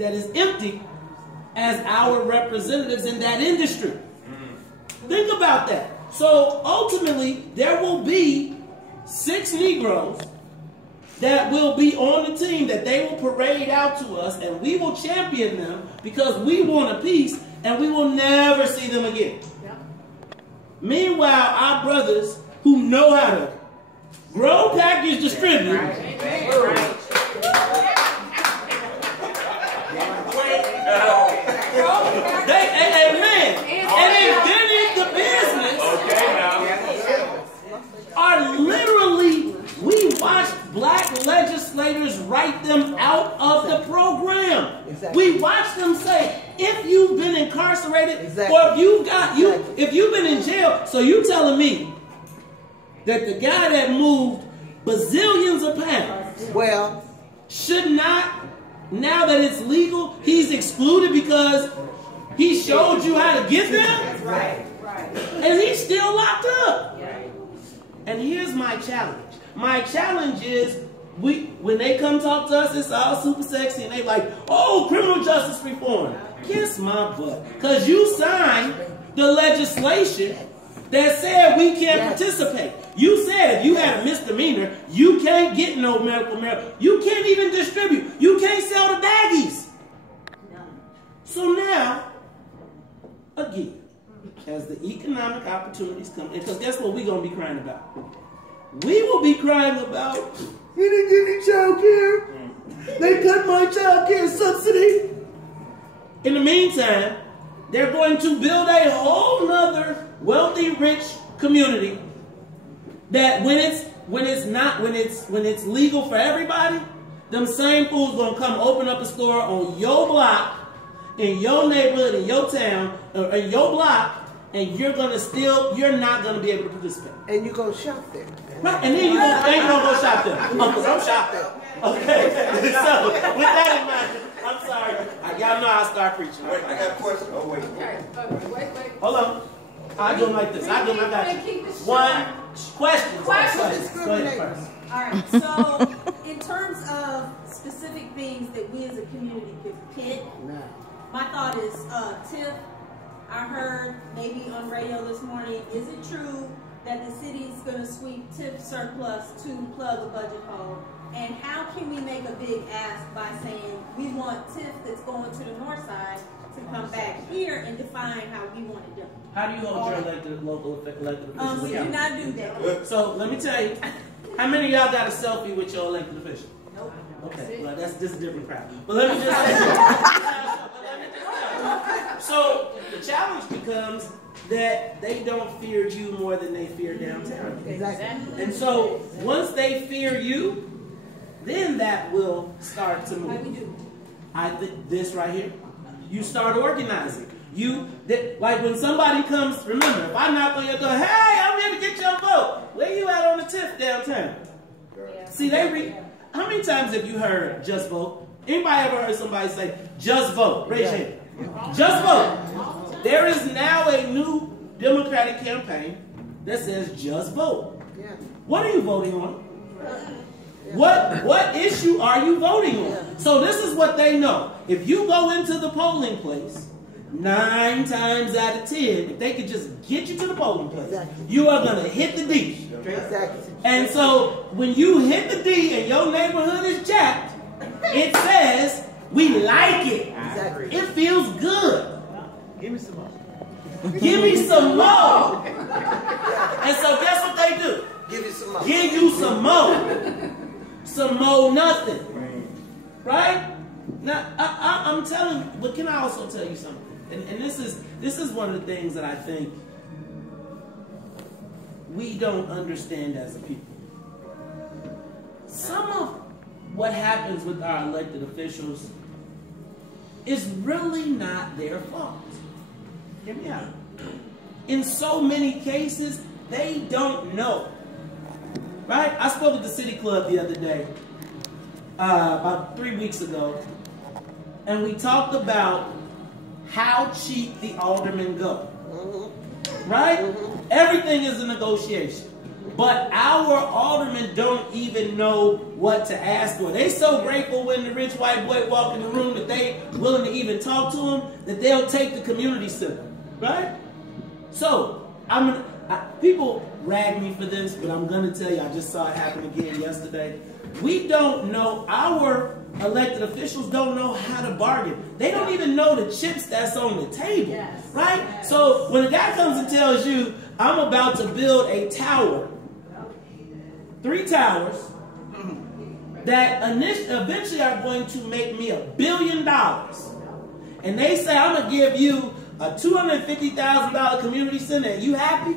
that is empty as our representatives in that industry. Think about that. So ultimately, there will be 6 Negroes that will be on the team that they will parade out to us, and we will champion them because we want a peace, and we will never see them again. Yeah. Meanwhile, our brothers who know how to grow, package, distribute, and invented the business, are literally, we watched black legislators write them out of the program. Exactly. We watched them say, if you've been incarcerated, or if you've been in jail, so you telling me that the guy that moved bazillions of pounds, should not, now that it's legal, he's excluded because he showed you how to get there? Right. And he's still locked up. And here's my challenge. My challenge is, when they come talk to us, it's all super sexy, and they like, oh, criminal justice reform. Kiss my butt. Because you signed the legislation that said we can't participate. You said if you had a misdemeanor, you can't get no medical marijuana. You can't even distribute. You can't sell the baggies. So now, again, as the economic opportunities come, because guess what we're going to be crying about? We will be crying about, we didn't give me child care. They cut my child care subsidy. In the meantime, they're going to build a whole nother wealthy, rich community that when it's legal for everybody, them same fools gonna come open up a store on your block, in your neighborhood, in your town, or in your block, and you're not gonna be able to participate. And you're gonna shop there. Right, and then you're gonna go shop there. Because I'm shopping. Okay. So with that in mind, I'm sorry. Y'all know I start preaching. Wait, I got a question. Oh wait. Wait. Hold on. I do them like this. I got you. One question. Go ahead first. All right. So, in terms of specific things that we as a community could pick, my thought is TIF. I heard maybe on radio this morning. Is it true that the city's going to sweep TIF surplus to plug a budget hole? And how can we make a big ask by saying we want TIF that's going to the north side to come back here and define how we want it done? How do you hold your local elected officials? We do not do that. So let me tell you, how many of y'all got a selfie with your elected official? Nope. Okay, well that's just a different crowd. But let me just say, so the challenge becomes that they don't fear you more than they fear downtown. Exactly. And so once they fear you, then that will start to move. How we do? I think this right here. You start organizing. Like when somebody comes, remember, if I knock on your door, hey, I'm here to get your vote. Where you at on the TIF downtown? Yeah. See, how many times have you heard just vote? Anybody ever heard somebody say, just vote? Raise your hand. Yeah. Just vote. There is now a new Democratic campaign that says just vote. Yeah. What are you voting on? What issue are you voting on? So this is what they know. If you go into the polling place, 9 times out of 10, if they could just get you to the polling place, you are going to hit the D. And so when you hit the D and your neighborhood is jacked, it says, we like it. It feels good. Give me some more. Give me some more. And so guess what they do? Give you some more. Give you some more. Some more nothing. Right? Now, I'm telling you, but can I also tell you something? And this is one of the things that I think we don't understand as a people. Some of what happens with our elected officials is really not their fault. Hear me out. In so many cases, they don't know. Right? I spoke at the City Club the other day, about 3 weeks ago, and we talked about how cheap the aldermen go. Right? Everything is a negotiation. But our aldermen don't even know what to ask for. They so grateful when the rich white boy walk in the room that they willing to even talk to him that they'll take the community center, right? So people rag me for this, but I'm gonna tell you, I just saw it happen again yesterday. We don't know, our elected officials don't know how to bargain. They don't even know the chips that's on the table, right? Yes. So when a guy comes and tells you, I'm about to build a tower, 3 towers, that eventually are going to make me $1 billion, and they say, I'm gonna give you a $250,000 community center, and you happy?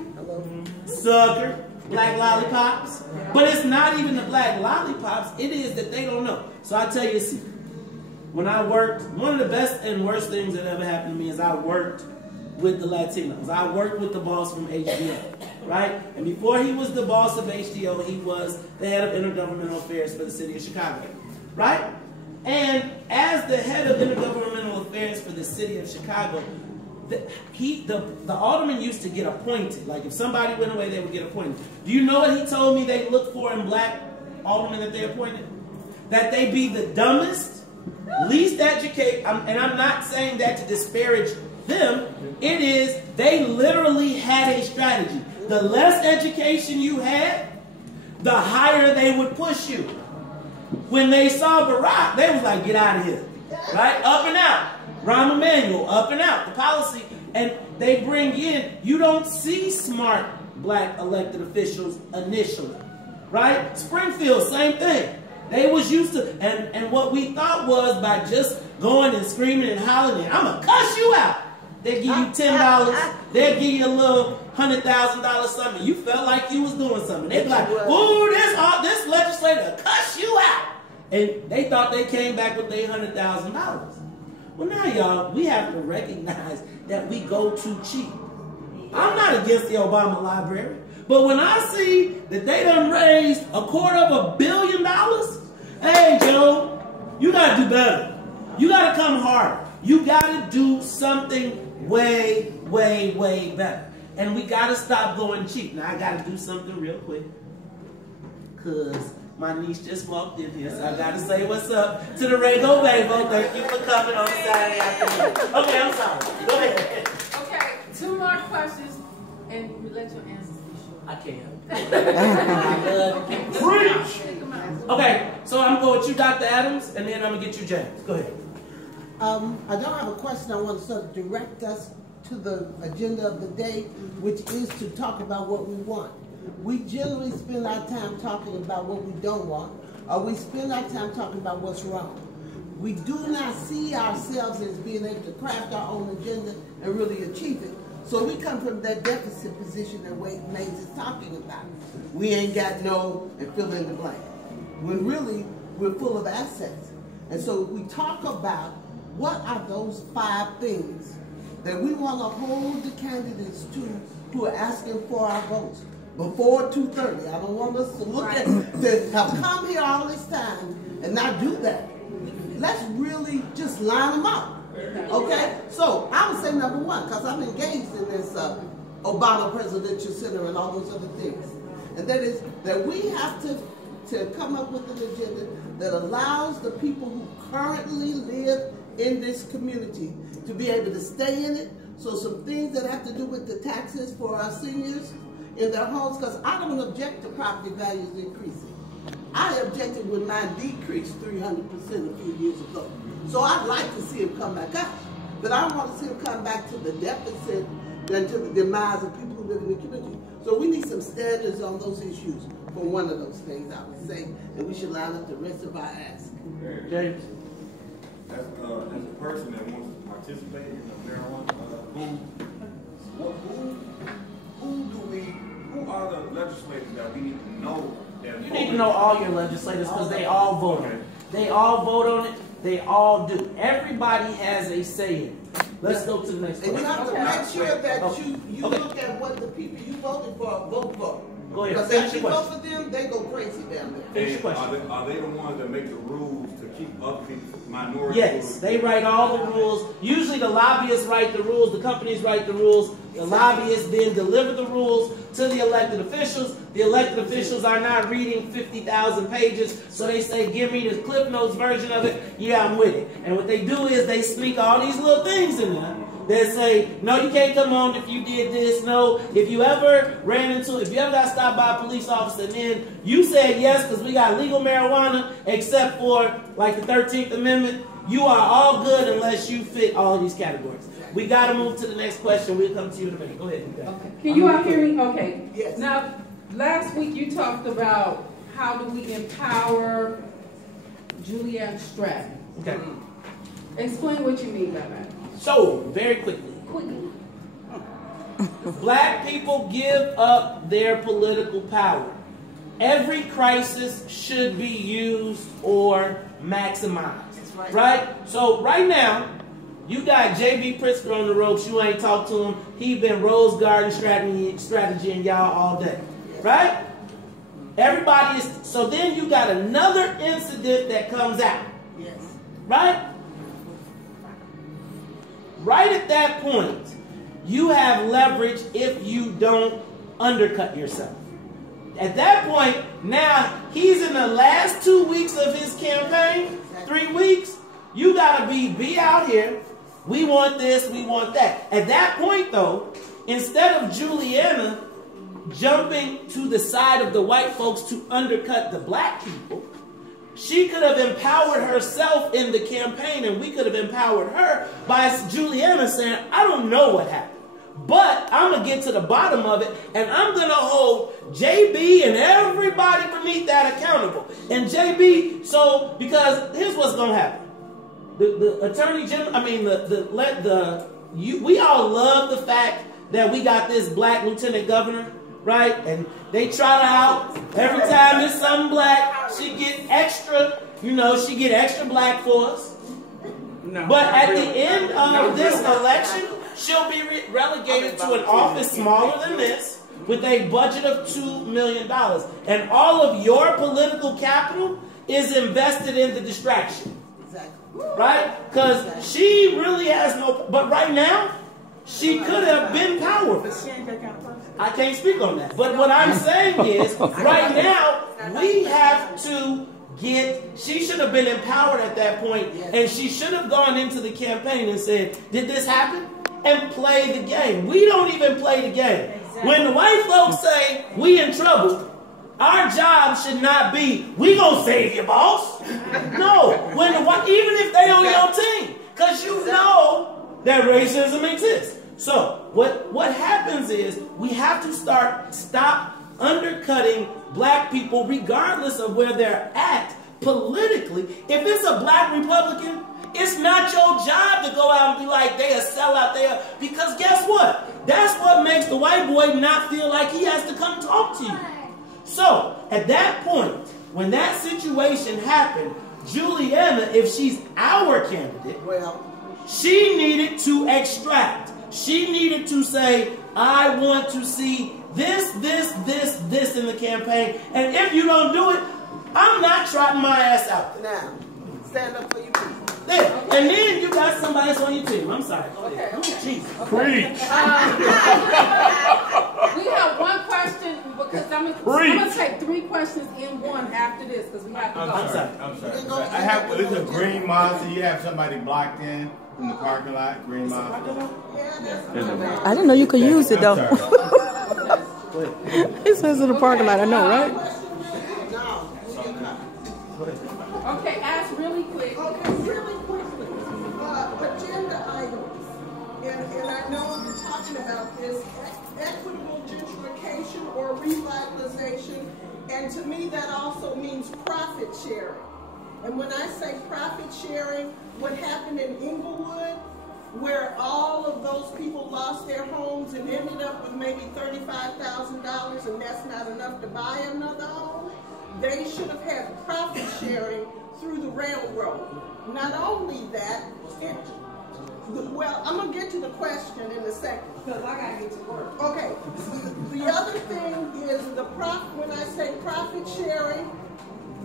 Sucker. Black lollipops. But it's not even the black lollipops. It is that they don't know. So I'll tell you a secret. When I worked, one of the best and worst things that ever happened to me is I worked with the Latinos. I worked with the boss from HDO, right? And before he was the boss of HDO, he was the head of intergovernmental affairs for the city of Chicago, right? And as the head of intergovernmental affairs for the city of Chicago, the aldermen used to get appointed. Like if somebody went away, they would get appointed. Do you know what he told me they look for in black aldermen that they appointed? That they be the dumbest, least educated, and I'm not saying that to disparage them. It is, they literally had a strategy. The less education you had, the higher they would push you. When they saw Barack, they was like, get out of here. Right? Up and out. Rahm Emanuel, up and out, the policy, and they bring in, you don't see smart black elected officials initially, right? Springfield, same thing. They was used to, and what we thought was by just going and screaming and hollering, I'm going to cuss you out. They give you $10, they'll give you a little $100,000 something. You felt like you was doing something. They'd be like, ooh, this legislator cuss you out. And they thought they came back with their $100,000. Well, now, y'all, we have to recognize that we go too cheap. I'm not against the Obama Library, but when I see that they done raised $250 million, hey, Joe, you got to do better. You got to come harder. You got to do something way, way, way better. And we got to stop going cheap. Now, I got to do something real quick because my niece just walked in here, so I got to say what's up to the Rego Babo. Thank you for coming on Saturday afternoon. Okay, I'm sorry. Go ahead. Okay, 2 more questions, and we let your answers be short. I can. Preach! Okay, so I'm going with you, Dr. Adams, and then I'm going to get you, James. Go ahead. I don't have a question. I want to sort of direct us to the agenda of the day, which is to talk about what we want. We generally spend our time talking about what we don't want, or we spend our time talking about what's wrong. We do not see ourselves as being able to craft our own agenda and really achieve it. So we come from that deficit position that Wade Mays is talking about. We ain't got no, and fill in the blank. When really, we're full of assets. And so we talk about what are those 5 things that we want to hold the candidates to who are asking for our votes. Before 2:30. I don't want us to look at, to have come here all this time and not do that. Let's really just line them up. Okay? So, I would say number 1, because I'm engaged in this Obama Presidential Center and all those other things. And that is that we have to come up with an agenda that allows the people who currently live in this community to be able to stay in it. So some things that have to do with the taxes for our seniors in their homes, because I don't object to property values increasing. I objected when mine decreased 300% a few years ago. So I'd like to see him come back up. But I don't want to see him come back to the deficit and to the demise of people who live in the community. So we need some standards on those issues for one of those things, I would say, and we should line up the rest of our ask. James? As a person that wants to participate in the marijuana who are the legislators that we need to know? You need to know all your legislators because they all vote on it. They all vote on it. They all do. Everybody has a say in it. Let's go to the next question. And you have to make sure that you look at what the people you voted for vote for. Go ahead. Because if you vote for them, they go crazy down there. Finish your question. Are they the ones that make the rules to keep other people from minority. Yes, they write all the rules. Usually the lobbyists write the rules, the companies write the rules. The lobbyists then deliver the rules to the elected officials. The elected officials are not reading 50,000 pages, so they say, give me the Cliff Notes version of it. Yeah, I'm with it. And what they do is they sneak all these little things in there. They say, no, you can't come on if you did this. No, if you ever got stopped by a police officer and then you said yes because we got legal marijuana, except for like the 13th Amendment, you are all good unless you fit all these categories. We got to move to the next question. We'll come to you in a minute. Go ahead. Okay. Can you all hear me? Okay. Yes. Now, last week you talked about how do we empower Julianne Stratton. Okay. Explain what you mean by that. So, very quickly. Black people give up their political power. Every crisis should be used or maximized. Right? So, right now, you got J.B. Pritzker on the ropes. You ain't talked to him. He been Rose Garden strategy and y'all all day. Right? Everybody is... So then you got another incident that comes out. Yes. Right? Right at that point, you have leverage if you don't undercut yourself. At that point, now he's in the last 2 weeks of his campaign, 3 weeks. You gotta be out here. We want this, we want that. At that point, though, instead of Juliana jumping to the side of the white folks to undercut the black people, she could have empowered herself in the campaign, and we could have empowered her by Juliana saying, I don't know what happened, but I'm going to get to the bottom of it, and I'm going to hold JB and everybody beneath that accountable. And JB, because here's what's going to happen. The Attorney General, we all love the fact that we got this black lieutenant governor, right? And they try her out. Every time there's something black, she get extra, she get extra black for us. No, but at the end of this election, she'll be relegated to an office smaller than this with a budget of $2 million. And all of your political capital is invested in the distraction. Exactly. Right? Because she really has no... But right now, she could have been powerful. I can't speak on that. But what I'm saying is, right now, we have to she should have been empowered at that point, and she should have gone into the campaign and said, did this happen? And play the game. We don't even play the game. Exactly. When the white folks say, we in trouble, our job should not be, we gonna save you, boss. No. Even if they on your team. Because you know that racism exists. So what happens is we have to stop undercutting black people regardless of where they're at politically. If it's a black Republican, it's not your job to go out and be like they a sellout there, because guess what? That's what makes the white boy not feel like he has to come talk to you. So at that point, when that situation happened, Juliana, if she's our candidate, she needed to extract. She needed to say, I want to see this in the campaign. And if you don't do it, I'm not trotting my ass out there. Now, stand up for your people. There. And then you got somebody else on your team. I'm sorry. Okay. Jesus. Preach. We have one question because I'm going to take 3 questions in one after this because we have to go. I'm sorry. I have, it's a green Mazda. You have somebody blocked in the parking lot, green Mazda. I didn't know you could use it though. It says in the parking lot, I know, right? Okay, ask really quick. Okay, really quickly. Agenda items. And I know you're talking about this equitable gentrification or revitalization. And to me, that also means profit sharing. And when I say profit sharing, what happened in Inglewood, where all of those people lost their homes and ended up with maybe $35,000, and that's not enough to buy another home, they should have had profit sharing through the railroad. Not only that, well, I'm going to get to the question in a second. Because I got to get to work. Okay. The other thing is when I say profit sharing,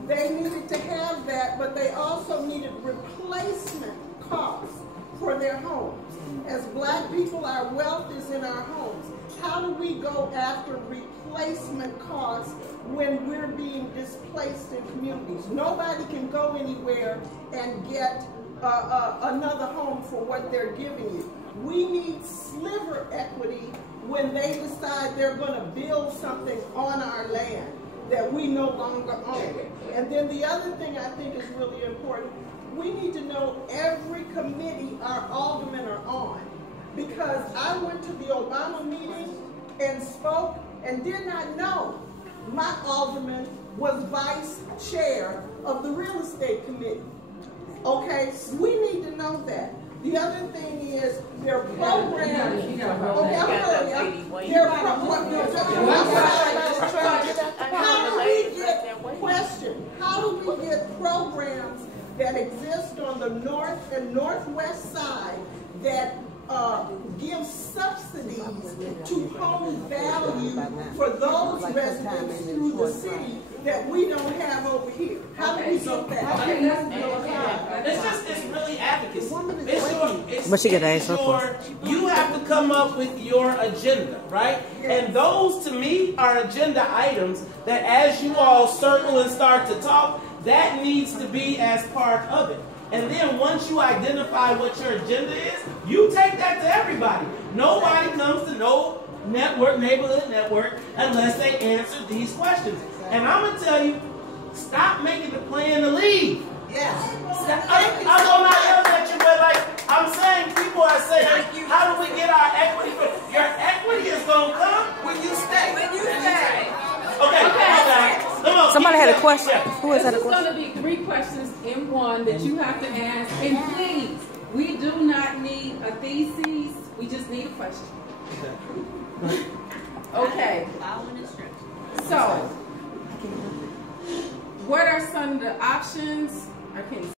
they needed to have that, but they also needed replacement costs for their homes. As black people, our wealth is in our homes. How do we go after replacement costs when we're being displaced in communities? Nobody can go anywhere and get another home for what they're giving you. We need sliver equity when they decide they're going to build something on our land that we no longer own. And then the other thing I think is really important, we need to know every committee our aldermen are on. Because I went to the Obama meeting and spoke and did not know my alderman was vice chair of the real estate committee. Okay, we need to know that. The other thing is their programs. How do we get programs that exist on the north and northwest side that give subsidies to home value for those residents through the city that we don't have over here? How do we get that? It's really advocacy. But she got to ask her You have to come up with your agenda, right? Yes. And those, to me, are agenda items that as you all circle and start to talk, that needs to be as part of it. And then once you identify what your agenda is, you take that to everybody. Nobody comes to no network, neighborhood network, unless they answer these questions. And I'm going to tell you, stop making the plan to leave. Yes. I'm not yelling at you, but like I'm saying, people are saying, how do we get our equity? Your equity is going to come when you stay. When you stay. Okay. Somebody had a question. Who has had a question? This is going to be 3 questions in one that you have to ask. And please, we do not need a thesis. We just need a question. Okay. So, what are some of the options? I can't